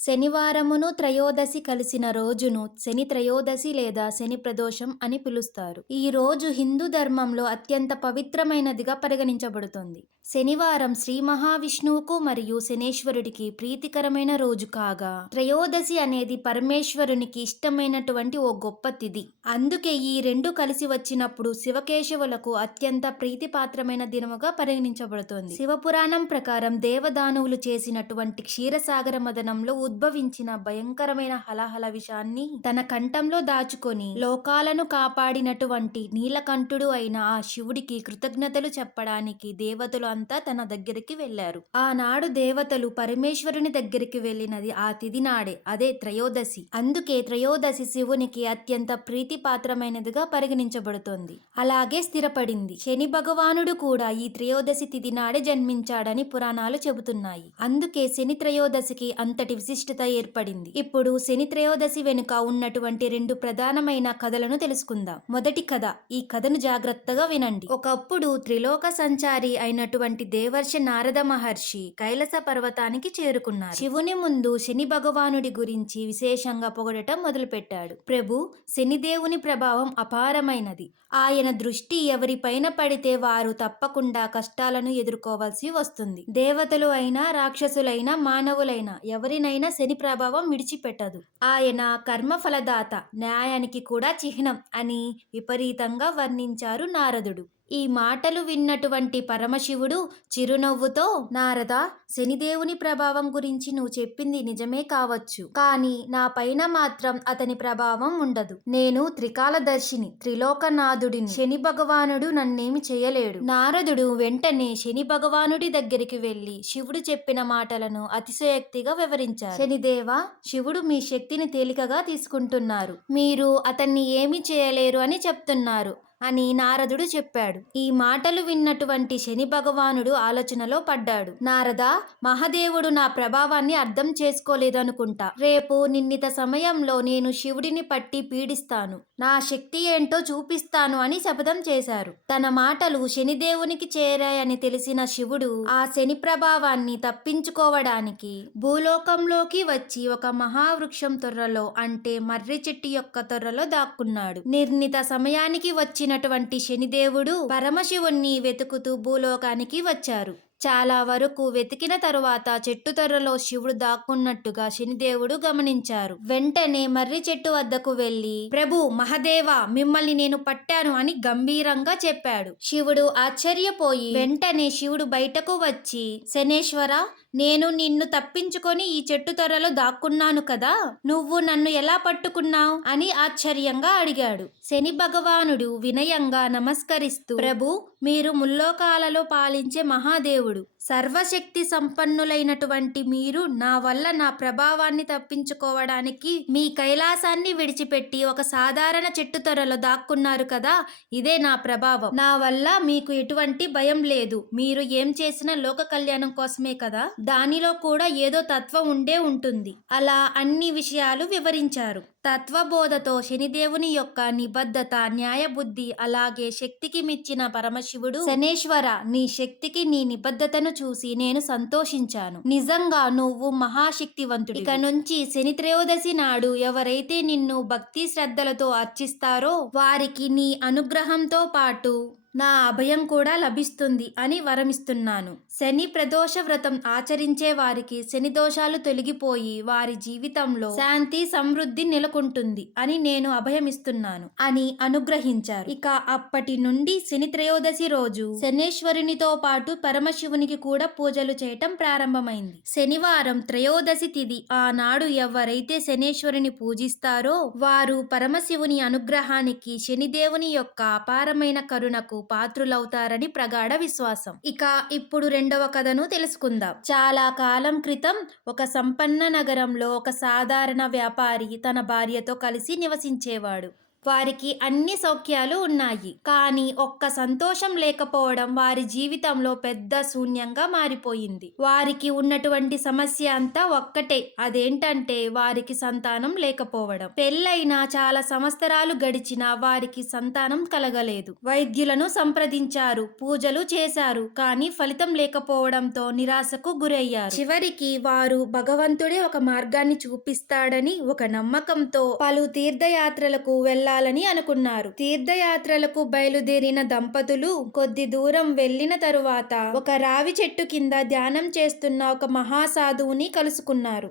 శనివారమును త్రయోదశి కలిసిన రోజును శని త్రయోదశి లేదా శని ప్రదోషం అని పిలుస్తారు. ఈ రోజు హిందూ ధర్మంలో అత్యంత పవిత్రమైనదిగా పరిగణించబడుతుంది. శనివారం శ్రీ మహావిష్ణువుకు మరియు శనేశ్వరుడికి ప్రీతికరమైన రోజు కాగా, త్రయోదశి అనేది పరమేశ్వరునికి ఇష్టమైనటువంటి ఓ గొప్ప తిథి. అందుకే ఈ రెండు కలిసి వచ్చినప్పుడు శివకేశవులకు అత్యంత ప్రీతిపాత్రమైన దినముగా పరిగణించబడుతుంది. శివపురాణం ప్రకారం దేవదానవులు చేసినటువంటి క్షీరసాగర మదనంలో ఉద్భవించిన భయంకరమైన హలహల విషాన్ని తన కంఠంలో దాచుకొని లోకాలను కాపాడినటువంటి నీలకంఠుడు అయిన ఆ శివుడికి కృతజ్ఞతలు చెప్పడానికి దేవతలు అంతా తన దగ్గరికి వెళ్లారు. ఆనాడు దేవతలు పరమేశ్వరుని దగ్గరికి వెళ్ళినది ఆ తిథి నాడే, అదే త్రయోదశి. అందుకే త్రయోదశి శివునికి అత్యంత ప్రీతిపాత్రమైనదిగా పరిగణించబడుతోంది. అలాగే స్థిరపడింది. శని భగవానుడు కూడా ఈ త్రయోదశి తిథి నాడే జన్మించాడని పురాణాలు చెబుతున్నాయి. అందుకే శని త్రయోదశికి అంతటి విశిష్టత ఏర్పడింది. ఇప్పుడు శని త్రయోదశి వెనుక ఉన్నటువంటి రెండు ప్రధానమైన కథలను తెలుసుకుందాం. మొదటి కథ. ఈ కథను జాగ్రత్తగా వినండి. ఒకప్పుడు త్రిలోక సంచారి అయినటువంటి దేవర్షి నారద మహర్షి కైలాస పర్వతానికి చేరుకున్నారు. శివుని ముందు శని భగవానుడి గురించి విశేషంగా పొగడటం మొదలుపెట్టాడు. ప్రభు, శనిదేవుని ప్రభావం అపారమైనది. ఆయన దృష్టి ఎవరిపైన పడితే వారు తప్పకుండా కష్టాలను ఎదుర్కోవాల్సి వస్తుంది. దేవతలు అయినా రాక్షసులైనా మానవులైనా ఎవరినైనా శని ప్రభావం విడిచిపెట్టదు. ఆయన కర్మఫలదాత, న్యాయానికి కూడా చిహ్నం అని విపరీతంగా వర్ణించారు నారదుడు. ఈ మాటలు విన్నటువంటి పరమశివుడు చిరునవ్వుతో, నారద, శనిదేవుని ప్రభావం గురించి నువ్వు చెప్పింది నిజమే కావచ్చు, కానీ నా పైన మాత్రం అతని ప్రభావం ఉండదు. నేను త్రికాలదర్శిని, త్రిలోకనాథుడిని. శని భగవానుడు నన్నేమి చేయలేడు. నారదుడు వెంటనే శని భగవానుడి దగ్గరికి వెళ్లి శివుడు చెప్పిన మాటలను అతిశయోక్తిగా వివరించారు. శనిదేవ, శివుడు మీ శక్తిని తేలికగా తీసుకుంటున్నారు. మీరు అతన్ని ఏమీ చేయలేరు అని చెప్తున్నారు అని నారదుడు చెప్పాడు. ఈ మాటలు విన్నటువంటి శని భగవానుడు ఆలోచనలో పడ్డాడు. నారద, మహాదేవుడు నా ప్రభావాన్ని అర్థం చేసుకోలేదనుకుంటా. రేపు నిర్ణీత సమయంలో నేను శివుడిని పట్టి పీడిస్తాను, నా శక్తి ఏంటో చూపిస్తాను అని శపథం చేశారు. తన మాటలు శనిదేవునికి చేరాయని తెలిసిన శివుడు ఆ శని ప్రభావాన్ని తప్పించుకోవడానికి భూలోకంలోకి వచ్చి ఒక మహావృక్షం తొర్రలో, అంటే మర్రి చెట్టు యొక్క తొర్రలో దాక్కున్నాడు. నిర్ణీత సమయానికి వచ్చినటువంటి శనిదేవుడు పరమశివుణ్ణి వెతుకుతూ భూలోకానికి వచ్చారు. చాలా వరకు వెతికిన తరువాత చెట్టు తొర్రలో శివుడు దాక్కున్నట్టుగా శనిదేవుడు గమనించారు. వెంటనే మర్రి చెట్టు వద్దకు వెళ్లి, ప్రభు, మహాదేవ, మిమ్మల్ని నేను పట్టాను అని గంభీరంగా చెప్పాడు. శివుడు ఆశ్చర్యపోయి వెంటనే శివుడు బయటకు వచ్చి, శనేశ్వర, నేను నిన్ను తప్పించుకొని ఈ చెట్టు తొర్రలో దాక్కున్నాను కదా, నువ్వు నన్ను ఎలా పట్టుకున్నావు అని ఆశ్చర్యంగా అడిగాడు. శని భగవానుడు వినయంగా నమస్కరిస్తూ, ప్రభు, మీరు ముల్లోకాలలో పాలించే మహాదేవుడు, సర్వశక్తి సంపన్నులైనటువంటి మీరు నా వల్ల నా ప్రభావాన్ని తప్పించుకోవడానికి మీ కైలాసాన్ని విడిచిపెట్టి ఒక సాధారణ చెట్టు తొర్రలో దాక్కున్నారు కదా, ఇదే నా ప్రభావం. నా వల్ల మీకు ఎటువంటి భయం లేదు. మీరు ఏం చేసినా లోక కళ్యాణం కోసమే కదా, దానిలో కూడా ఏదో తత్వం ఉండే ఉంటుంది. అలా అన్ని విషయాలు వివరించారు. తత్వబోధతో శనిదేవుని యొక్క నిబద్ధత, న్యాయబుద్ధి, అలాగే శక్తికి మెచ్చిన పరమశివుడు, శనేశ్వర, నీ శక్తికి, నీ నిబద్ధతను చూసి నేను సంతోషించాను. నిజంగా నువ్వు మహాశక్తివంతుడు. ఇక నుంచి శని త్రయోదశి నాడు ఎవరైతే నిన్ను భక్తి శ్రద్ధలతో అర్చిస్తారో వారికి నీ అనుగ్రహంతో పాటు నా అభయం కూడా లభిస్తుంది అని వరమిస్తున్నాను. శని ప్రదోష వ్రతం ఆచరించే వారికి శని దోషాలు తొలగిపోయి వారి జీవితంలో శాంతి సమృద్ధి నెలకొంటుంది అని నేను అభయమిస్తున్నాను అని అనుగ్రహించారు. ఇక అప్పటి నుండి శని త్రయోదశి రోజు శనేశ్వరునితో పాటు పరమశివునికి కూడా పూజలు చేయటం ప్రారంభమైంది. శనివారం త్రయోదశి తిథి. ఆనాడు ఎవరైతే శనేశ్వరుని పూజిస్తారో వారు పరమశివుని అనుగ్రహానికి, శనిదేవుని యొక్క అపారమైన కరుణకు పాత్రులవుతారని ప్రగాఢ విశ్వాసం. ఇక ఇప్పుడు రెండవ కథను తెలుసుకుందాం. చాలా కాలం క్రితం ఒక సంపన్న నగరంలో ఒక సాధారణ వ్యాపారి తన భార్యతో కలిసి నివసించేవాడు. వారికి అన్ని సౌఖ్యాలు ఉన్నాయి. కానీ ఒక్క సంతోషం లేకపోవడం వారి జీవితంలో పెద్ద శూన్యంగా మారిపోయింది. వారికి ఉన్నటువంటి సమస్య అంతా ఒక్కటే, అదేంటంటే వారికి సంతానం లేకపోవడం. పెళ్ళైన చాలా సంవత్సరాలు గడిచినా వారికి సంతానం కలగలేదు. వైద్యులను సంప్రదించారు, పూజలు చేశారు, కానీ ఫలితం లేకపోవడంతో నిరాశకు గురయ్యారు. చివరికి వారు భగవంతుడే ఒక మార్గాన్ని చూపిస్తాడని ఒక నమ్మకంతో పలు తీర్థయాత్రలకు వెళ్ళాలని అనుకున్నారు. తీర్థయాత్రలకు బయలుదేరిన దంపతులు కొద్ది దూరం వెళ్లిన తరువాత ఒక రావి చెట్టు కింద ధ్యానం చేస్తున్న ఒక మహాసాధువుని కలుసుకున్నారు.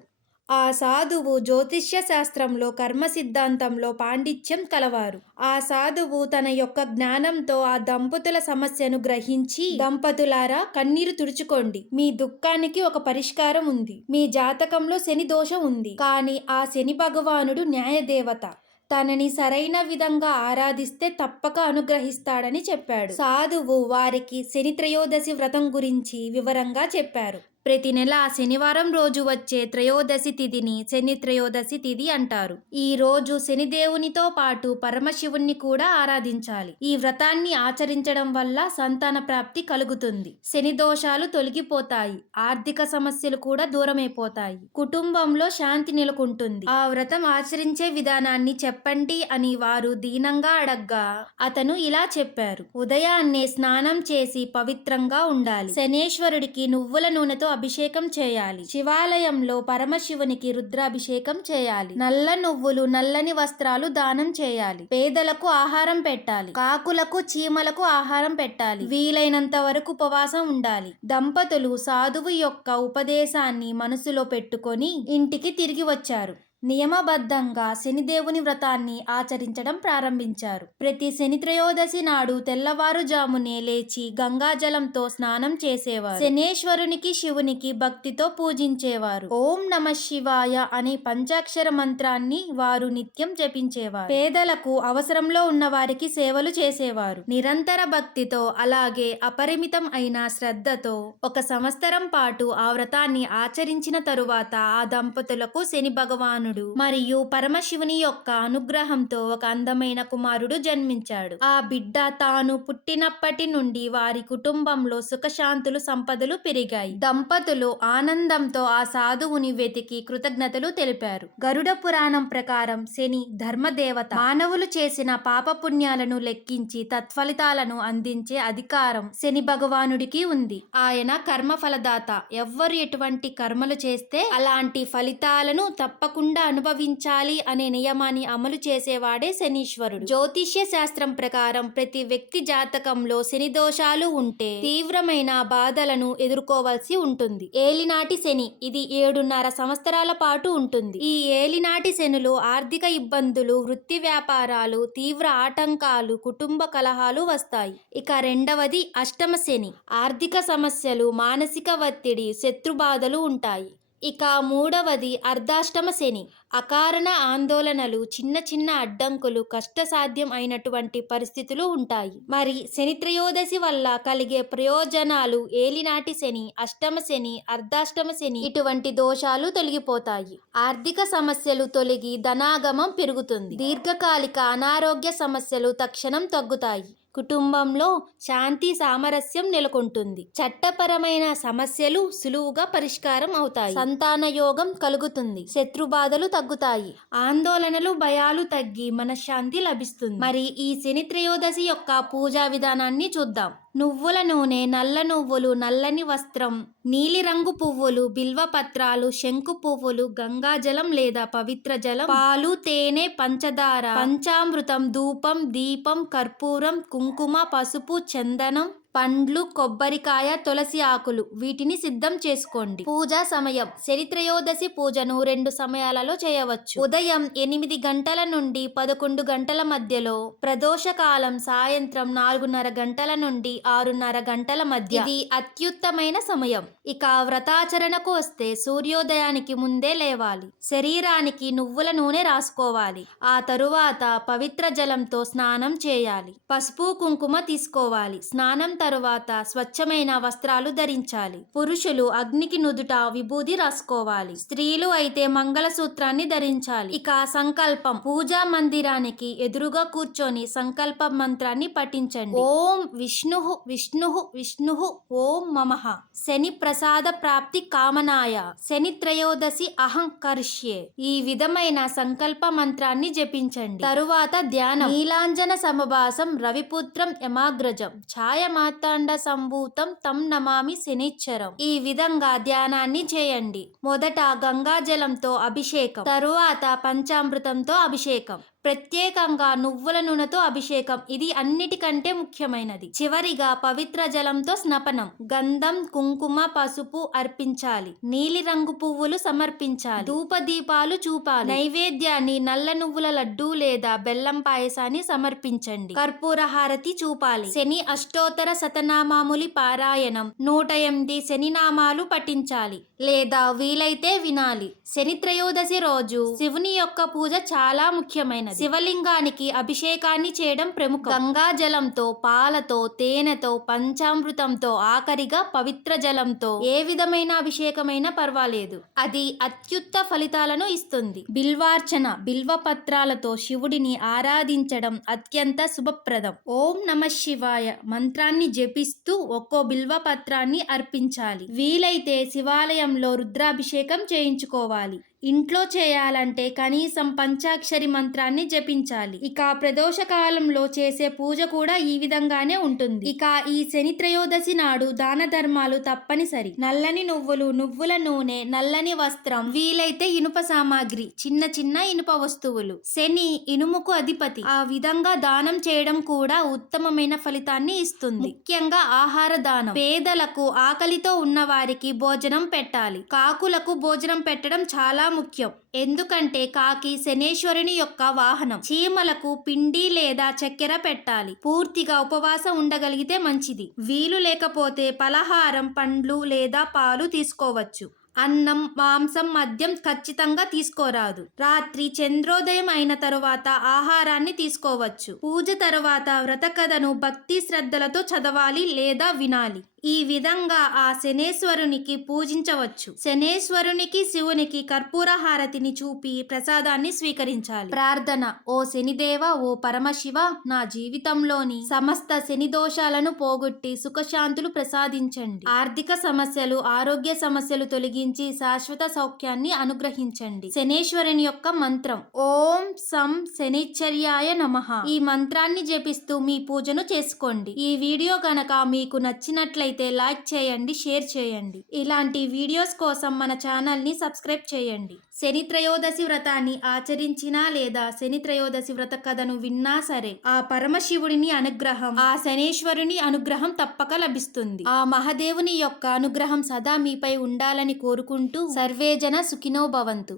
ఆ సాధువు జ్యోతిష్య శాస్త్రంలో, కర్మ సిద్ధాంతంలో పాండిత్యం కలవారు. ఆ సాధువు తన యొక్క జ్ఞానంతో ఆ దంపతుల సమస్యను గ్రహించి, దంపతులారా కన్నీరు తుడుచుకోండి, మీ దుఃఖానికి ఒక పరిష్కారం ఉంది. మీ జాతకంలో శని దోషం ఉంది, కానీ ఆ శని భగవానుడు న్యాయదేవత, తనని సరైన విధంగా ఆరాధిస్తే తప్పక అనుగ్రహిస్తాడని చెప్పాడు. సాధువు వారికి శని త్రయోదశి వ్రతం గురించి వివరంగా చెప్పారు. ప్రతి నెల శనివారం రోజు వచ్చే త్రయోదశి తిథిని శని త్రయోదశి తిథి అంటారు. ఈ రోజు శనిదేవునితో పాటు పరమశివుణ్ణి కూడా ఆరాధించాలి. ఈ వ్రతాన్ని ఆచరించడం వల్ల సంతాన ప్రాప్తి కలుగుతుంది, శని దోషాలు తొలగిపోతాయి, ఆర్థిక సమస్యలు కూడా దూరమైపోతాయి, కుటుంబంలో శాంతి నెలకొంటుంది. ఆ వ్రతం ఆచరించే విధానాన్ని చెప్పండి అని వారు దీనంగా అడగ్గా అతను ఇలా చెప్పారు. ఉదయాన్నే స్నానం చేసి పవిత్రంగా ఉండాలి. శనేశ్వరుడికి నువ్వుల నూనెతో అభిషేకం చేయాలి. శివాలయంలో పరమశివునికి రుద్రాభిషేకం చేయాలి. నల్ల నువ్వులు, నల్లని వస్త్రాలు దానం చేయాలి. పేదలకు ఆహారం పెట్టాలి. కాకులకు, చీమలకు ఆహారం పెట్టాలి. వీలైనంత వరకు ఉపవాసం ఉండాలి. దంపతులు సాధువు యొక్క ఉపదేశాన్ని మనసులో పెట్టుకొని ఇంటికి తిరిగి వచ్చారు. నియమబద్ధంగా శనిదేవుని వ్రతాన్ని ఆచరించడం ప్రారంభించారు. ప్రతి శని త్రయోదశి నాడు తెల్లవారుజామునే లేచి గంగాజలంతో స్నానం చేసేవారు. శనేశ్వరునికి, శివునికి భక్తితో పూజించేవారు. ఓం నమ శివాయ అనే పంచాక్షర మంత్రాన్ని వారు నిత్యం జపించేవారు. పేదలకు, అవసరంలో ఉన్న వారికి సేవలు చేసేవారు. నిరంతర భక్తితో, అలాగే అపరిమితం అయిన శ్రద్ధతో 1 సంవత్సరం పాటు ఆ వ్రతాన్ని ఆచరించిన తరువాత ఆ దంపతులకు శని భగవానుడు మరియు పరమశివుని యొక్క అనుగ్రహంతో ఒక అందమైన కుమారుడు జన్మించాడు. ఆ బిడ్డ తాను పుట్టినప్పటి నుండి వారి కుటుంబంలో సుఖశాంతులు, సంపదలు పెరిగాయి. దంపతులు ఆనందంతో ఆ సాధువుని వెతికి కృతజ్ఞతలు తెలిపారు. గరుడ పురాణం ప్రకారం శని ధర్మదేవత. మానవులు చేసిన పాపపుణ్యాలను లెక్కించి తత్ఫలితాలను అందించే అధికారం శని భగవానుడికి ఉంది. ఆయన కర్మఫలదాత. ఎవ్వరు ఎటువంటి కర్మలు చేస్తే అలాంటి ఫలితాలను తప్పకుండా అనుభవించాలి అనే నియమాన్ని అమలు చేసేవాడే శనీశ్వరుడు. జ్యోతిష్య శాస్త్రం ప్రకారం ప్రతి వ్యక్తి జాతకంలో శని దోషాలు ఉంటే తీవ్రమైన బాధలను ఎదుర్కోవాల్సి ఉంటుంది. ఏలినాటి శని, ఇది 7.5 సంవత్సరాల పాటు ఉంటుంది. ఈ ఏలినాటి శనులు ఆర్థిక ఇబ్బందులు, వృత్తి వ్యాపారాలు, తీవ్ర ఆటంకాలు, కుటుంబ కలహాలు వస్తాయి. ఇక రెండవది అష్టమ శని. ఆర్థిక సమస్యలు, మానసిక ఒత్తిడి, శత్రుబాధలు ఉంటాయి. ఇక మూడవది అర్ధాష్టమ శని. అకారణ ఆందోళనలు, చిన్న చిన్న అడ్డంకులు, కష్టసాధ్యం అయినటువంటి పరిస్థితులు ఉంటాయి. మరి శని త్రయోదశి వల్ల కలిగే ప్రయోజనాలు: ఏలినాటి శని, అష్టమ శని, అర్ధాష్టమ శని, ఇటువంటి దోషాలు తొలగిపోతాయి. ఆర్థిక సమస్యలు తొలగి ధనాగమం పెరుగుతుంది. దీర్ఘకాలిక అనారోగ్య సమస్యలు తక్షణం తగ్గుతాయి. కుటుంబంలో శాంతి, సామరస్యం నెలకొంటుంది. చట్టపరమైన సమస్యలు సులువుగా పరిష్కారం అవుతాయి. సంతాన యోగం కలుగుతుంది. శత్రుబాధలు తగ్గుతాయి. ఆందోళనలు, భయాలు తగ్గి మనశ్శాంతి లభిస్తుంది. మరి ఈ శని త్రయోదశి యొక్క పూజా విధానాన్ని చూద్దాం. నువ్వుల నూనె, నల్ల నువ్వులు, నల్లని వస్త్రం, నీలిరంగు పువ్వులు, బిల్వ పత్రాలు, శంకు పువ్వులు, గంగాజలం లేదా పవిత్ర జలం, పాలు, తేనె, పంచదార, పంచామృతం, ధూపం, దీపం, కర్పూరం, కుంకుమ, పసుపు, చందనం, పండ్లు, కొబ్బరికాయ, తులసి ఆకులు, వీటిని సిద్ధం చేసుకోండి. పూజా సమయం: శని త్రయోదశి పూజను 2 సమయాలలో చేయవచ్చు. ఉదయం 8 గంటల నుండి 11 గంటల మధ్యలో, ప్రదోష కాలం సాయంత్రం 4:30 గంటల నుండి 6:30 గంటల మధ్య. ఇది అత్యుత్తమైన సమయం. ఇక వ్రతాచరణకు వస్తే సూర్యోదయానికి ముందే లేవాలి. శరీరానికి నువ్వుల నూనె రాసుకోవాలి. ఆ తరువాత పవిత్ర జలంతో స్నానం చేయాలి. పసుపు, కుంకుమ తీసుకోవాలి. స్నానం తరువాత స్వచ్ఛమైన వస్త్రాలు ధరించాలి. పురుషులు అగ్నికి నుదుట విభూది రాసుకోవాలి. స్త్రీలు అయితే మంగళసూత్రాన్ని ధరించాలి. ఇక సంకల్పం. పూజా మందిరానికి ఎదురుగా కూర్చొని సంకల్ప మంత్రాన్ని పఠించండి. ఓం విష్ణు విష్ణు విష్ణు ఓం మమః శని ప్రసాద ప్రాప్తి కామనాయ శని త్రయోదశి అహం కరిష్యే. ఈ విధమైన సంకల్ప మంత్రాన్ని జపించండి. తరువాత ధ్యానం. నీలాంజన సమభాసం రవిపుత్రం యమాగ్రజం ఛాయమార్తాండ సంభూతం తం నమామి శనిచ్చరం. ఈ విధంగా ధ్యానాన్ని చేయండి. మొదట గంగాజలంతో అభిషేకం, తరువాత పంచామృతంతో అభిషేకం, ప్రత్యేకంగా నువ్వుల నూనెతో అభిషేకం. ఇది అన్నిటికంటే ముఖ్యమైనది. చివరిగా పవిత్ర జలంతో స్నాపనం. గంధం, కుంకుమ, పసుపు అర్పించాలి. నీలిరంగు పువ్వులు సమర్పించాలి. ధూపదీపాలు చూపాలి. నైవేద్యాన్ని నల్ల నువ్వుల లడ్డు లేదా బెల్లం పాయసాన్ని సమర్పించండి. కర్పూర హారతి చూపాలి. శని అష్టోత్తర శతనామాములి పారాయణం 108 శని నామాలు పఠించాలి లేదా వీలైతే వినాలి. శని త్రయోదశి రోజు శివుని యొక్క పూజ చాలా ముఖ్యమైనది. శివలింగానికి అభిషేకాన్ని చేయడం ప్రముఖం. గంగా జలంతో, పాలతో, తేనెతో, పంచామృతంతో, ఆఖరిగా పవిత్ర జలంతో ఏ విధమైన అభిషేకమైనా పర్వాలేదు. అది అత్యుత్త ఫలితాలను ఇస్తుంది. బిల్వార్చన. బిల్వ పత్రాలతో శివుడిని ఆరాధించడం అత్యంత శుభప్రదం. ఓం నమః శివాయ మంత్రాన్ని జపిస్తూ ఒక్కో బిల్వ పత్రాన్ని అర్పించాలి. వీలైతే శివాలయంలో రుద్రాభిషేకం చేయించుకోవాలి. ఇంట్లో చేయాలంటే కనీసం పంచాక్షరి మంత్రాన్ని జపించాలి. ఇక ప్రదోష కాలంలో చేసే పూజ కూడా ఈ విధంగానే ఉంటుంది. ఇక ఈ శని త్రయోదశి నాడు దాన ధర్మాలు తప్పనిసరి. నల్లని నువ్వులు, నువ్వుల నూనె, నల్లని వస్త్రం, వీలైతే ఇనుప సామాగ్రి, చిన్న చిన్న ఇనుప వస్తువులు. శని ఇనుముకు అధిపతి. ఆ విధంగా దానం చేయడం కూడా ఉత్తమమైన ఫలితాన్ని ఇస్తుంది. ముఖ్యంగా ఆహార దానం. పేదలకు, ఆకలితో ఉన్న వారికి భోజనం పెట్టాలి. కాకులకు భోజనం పెట్టడం చాలా ముఖ్యం. ఎందుకంటే కాకి శనేశ్వరుని యొక్క వాహనం. చీమలకు పిండి లేదా చక్కెర పెట్టాలి. పూర్తిగా ఉపవాసం ఉండగలిగితే మంచిది. వీలు లేకపోతే పలహారం, పండ్లు లేదా పాలు తీసుకోవచ్చు. అన్నం, మాంసం, మద్యం ఖచ్చితంగా తీసుకోరాదు. రాత్రి చంద్రోదయం అయిన తరువాత ఆహారాన్ని తీసుకోవచ్చు. పూజ తరువాత వ్రత కథను భక్తి శ్రద్ధలతో చదవాలి లేదా వినాలి. ఈ విధంగా ఆ శనేశ్వరునికి పూజించవచ్చు. శనేశ్వరునికి, శివునికి కర్పూర హారతిని చూపి ప్రసాదాన్ని స్వీకరించాలి. ప్రార్థన. ఓ శనిదేవ, ఓ పరమశివ, నా జీవితంలోని సమస్త శని దోషాలను పోగొట్టి సుఖశాంతులు ప్రసాదించండి. ఆర్థిక సమస్యలు, ఆరోగ్య సమస్యలు తొలగించి శాశ్వత సౌఖ్యాన్ని అనుగ్రహించండి. శనేశ్వరుని యొక్క మంత్రం. ఓం సం శనిశ్చర్యాయ నమః. ఈ మంత్రాన్ని జపిస్తూ మీ పూజను చేసుకోండి. ఈ వీడియో గనక మీకు నచ్చినట్లయితే లైక్ చేయండి, షేర్ చేయండి. ఇలాంటి వీడియోస్ కోసం మన ఛానల్ ని సబ్స్క్రైబ్ చేయండి. శని త్రయోదశి వ్రతాన్ని ఆచరించినా లేదా శని త్రయోదశి వ్రత కథను విన్నా సరే ఆ పరమశివుడిని అనుగ్రహం, ఆ శనేశ్వరుని అనుగ్రహం తప్పక లభిస్తుంది. ఆ మహాదేవుని యొక్క అనుగ్రహం సదా మీపై ఉండాలని కోరుకుంటూ సర్వేజన సుఖినో భవంతు.